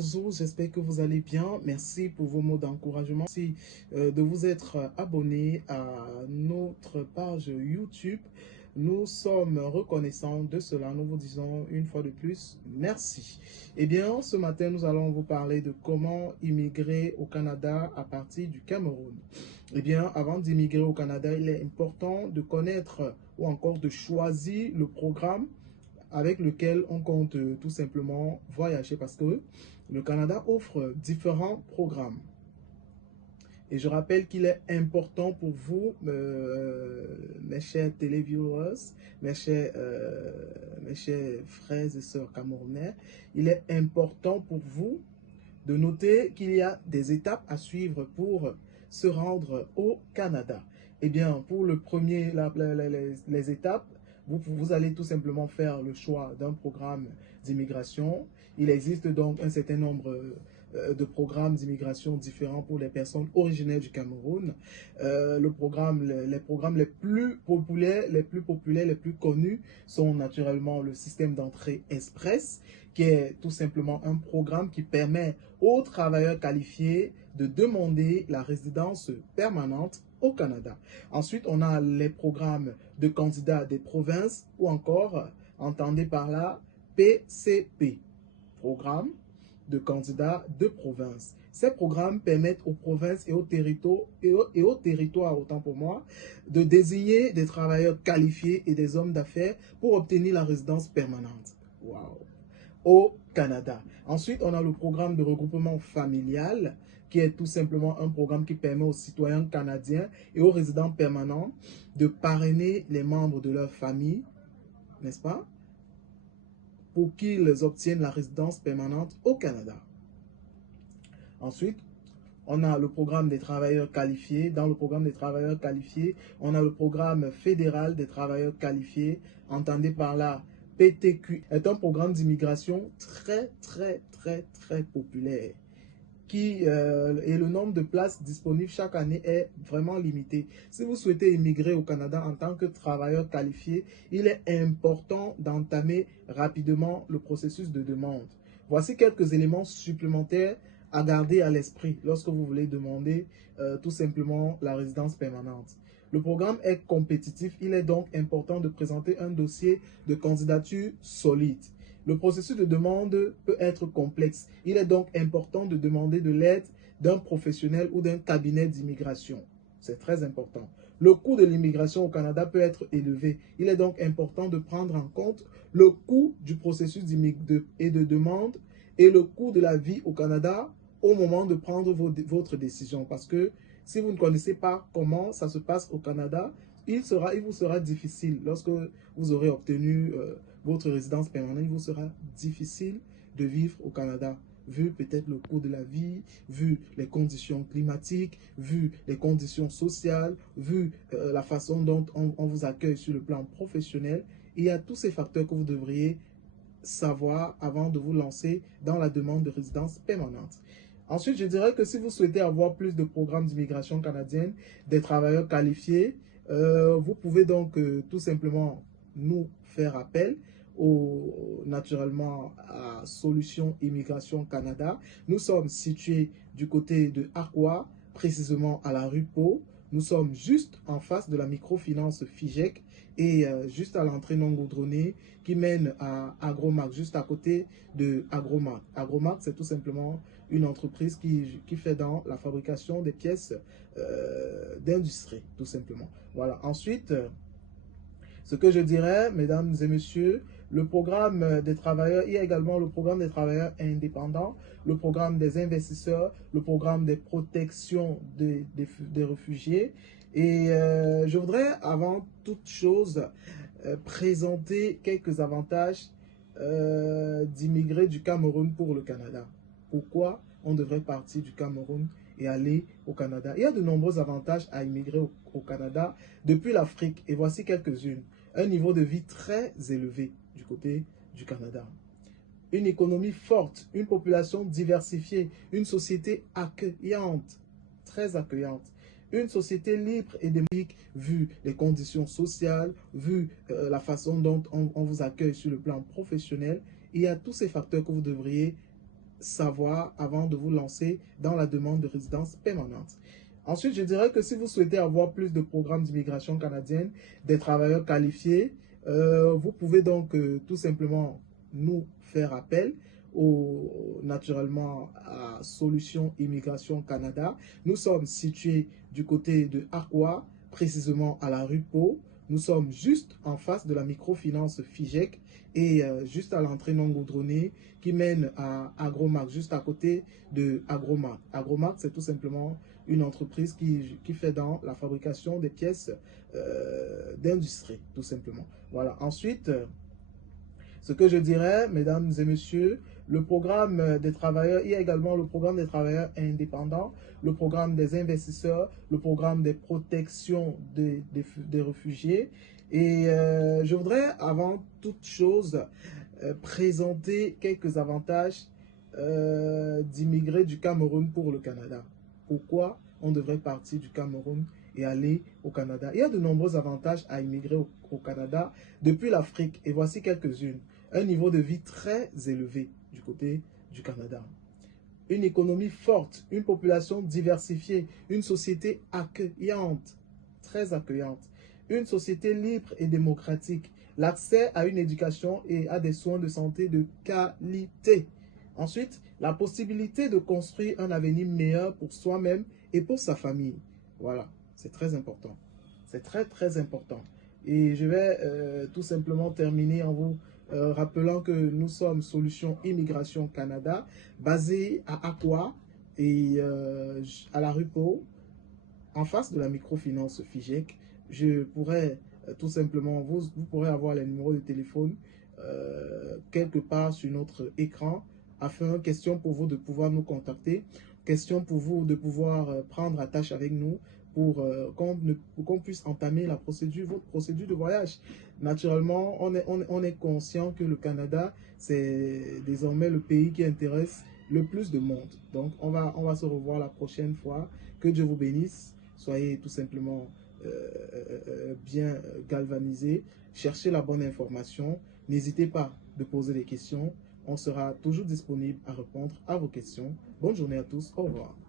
bonjour, j'espère que vous allez bien. Merci pour vos mots d'encouragement. Merci de vous être abonné à notre page YouTube. Nous sommes reconnaissants de cela. Nous vous disons une fois de plus, merci. Eh bien, ce matin, nous allons vous parler de comment immigrer au Canada à partir du Cameroun. Eh bien, avant d'immigrer au Canada, il est important de connaître ou encore de choisir le programme avec lequel on compte tout simplement voyager parce que le Canada offre différents programmes. Et je rappelle qu'il est important pour vous, mes chers téléviewers, mes chers frères et sœurs camerounais, il est important pour vous de noter qu'il y a des étapes à suivre pour se rendre au Canada. Eh bien, pour le premier, les étapes, vous allez tout simplement faire le choix d'un programme d'immigration. Il existe donc un certain nombre de programmes d'immigration différents pour les personnes originaires du Cameroun. Les programmes les plus populaires, les plus connus sont naturellement le système d'entrée express, qui est tout simplement un programme qui permet aux travailleurs qualifiés de demander la résidence permanente au Canada. Ensuite, on a les programmes de candidats des provinces ou encore, entendez par là, PCP, programme de candidats de province. Ces programmes permettent aux provinces et aux territoires, autant pour moi, de désigner des travailleurs qualifiés et des hommes d'affaires pour obtenir la résidence permanente. Waouh! Au Canada. Ensuite, on a le programme de regroupement familial, qui est tout simplement un programme qui permet aux citoyens canadiens et aux résidents permanents de parrainer les membres de leur famille, n'est-ce pas, pour qu'ils obtiennent la résidence permanente au Canada. Ensuite, on a le programme des travailleurs qualifiés. Dans le programme des travailleurs qualifiés, on a le programme fédéral des travailleurs qualifiés. Entendez par là, PTQ est un programme d'immigration très populaire. Et le nombre de places disponibles chaque année est vraiment limité. Si vous souhaitez immigrer au Canada en tant que travailleur qualifié, il est important d'entamer rapidement le processus de demande. Voici quelques éléments supplémentaires à garder à l'esprit lorsque vous voulez demander tout simplement la résidence permanente. Le programme est compétitif, il est donc important de présenter un dossier de candidature solide. Le processus de demande peut être complexe. Il est donc important de demander de l'aide d'un professionnel ou d'un cabinet d'immigration. C'est très important. Le coût de l'immigration au Canada peut être élevé. Il est donc important de prendre en compte le coût du processus et de demande et le coût de la vie au Canada au moment de prendre votre décision. Parce que si vous ne connaissez pas comment ça se passe au Canada, il vous sera difficile lorsque vous aurez obtenu votre résidence permanente, il vous sera difficile de vivre au Canada, vu peut-être le coût de la vie, vu les conditions climatiques, vu les conditions sociales, vu la façon dont on vous accueille sur le plan professionnel. Il y a tous ces facteurs que vous devriez savoir avant de vous lancer dans la demande de résidence permanente. Ensuite, je dirais que si vous souhaitez avoir plus de programmes d'immigration canadienne, des travailleurs qualifiés, vous pouvez donc tout simplement nous faire appel naturellement à Solutions Immigration Canada. Nous sommes situés du côté de Aqua, précisément à la rue Pau. Nous sommes juste en face de la microfinance FIGEC et juste à l'entrée non goudronnée qui mène à Agromark, juste à côté de Agromark. Agromark, c'est tout simplement une entreprise qui fait dans la fabrication des pièces d'industrie, tout simplement. Voilà. Ensuite, ce que je dirais, mesdames et messieurs, le programme des travailleurs, il y a également le programme des travailleurs indépendants, le programme des investisseurs, le programme des protections des réfugiés. Et je voudrais, avant toute chose, présenter quelques avantages d'immigrer du Cameroun pour le Canada. Pourquoi on devrait partir du Cameroun et aller au Canada? Il y a de nombreux avantages à immigrer au Canada depuis l'Afrique et voici quelques-unes. Un niveau de vie très élevé du côté du Canada. Une économie forte, une population diversifiée, une société accueillante, très accueillante. Une société libre et démocratique, vu les conditions sociales, vu la façon dont on vous accueille sur le plan professionnel. Il y a tous ces facteurs que vous devriez savoir avant de vous lancer dans la demande de résidence permanente. Ensuite, je dirais que si vous souhaitez avoir plus de programmes d'immigration canadienne, des travailleurs qualifiés, vous pouvez donc tout simplement nous faire appel naturellement à Solutions Immigration Canada. Nous sommes situés du côté de Aqua, précisément à la rue Pau. Nous sommes juste en face de la microfinance FIGEC et juste à l'entrée non goudronnée qui mène à Agromark, juste à côté de Agromark. Agromark, c'est tout simplement une entreprise qui fait dans la fabrication des pièces d'industrie, tout simplement. Voilà. Ensuite, ce que je dirais, mesdames et messieurs, le programme des travailleurs, il y a également le programme des travailleurs indépendants, le programme des investisseurs, le programme des protections des réfugiés. Et je voudrais, avant toute chose, présenter quelques avantages d'immigrer du Cameroun pour le Canada. Pourquoi on devrait partir du Cameroun et aller au Canada? Il y a de nombreux avantages à immigrer au Canada depuis l'Afrique et voici quelques-unes. Un niveau de vie très élevé du côté du Canada. Une économie forte, une population diversifiée, une société accueillante, très accueillante, une société libre et démocratique, l'accès à une éducation et à des soins de santé de qualité. Ensuite, la possibilité de construire un avenir meilleur pour soi-même et pour sa famille. Voilà, c'est très important. C'est très, très important. Et je vais tout simplement terminer en vous rappelant que nous sommes Solutions Immigration Canada, basée à Aqua et à la rue Pau, en face de la microfinance FIGEC. Je pourrais tout simplement, vous pourrez avoir les numéros de téléphone quelque part sur notre écran, afin, question pour vous de pouvoir nous contacter, question pour vous de pouvoir prendre attache avec nous pour qu'on puisse entamer la procédure, votre procédure de voyage. Naturellement, on est conscient que le Canada, c'est désormais le pays qui intéresse le plus de monde. Donc, on va se revoir la prochaine fois. Que Dieu vous bénisse. Soyez tout simplement bien galvanisés. Cherchez la bonne information. N'hésitez pas de poser des questions. On sera toujours disponible à répondre à vos questions. Bonne journée à tous. Au revoir.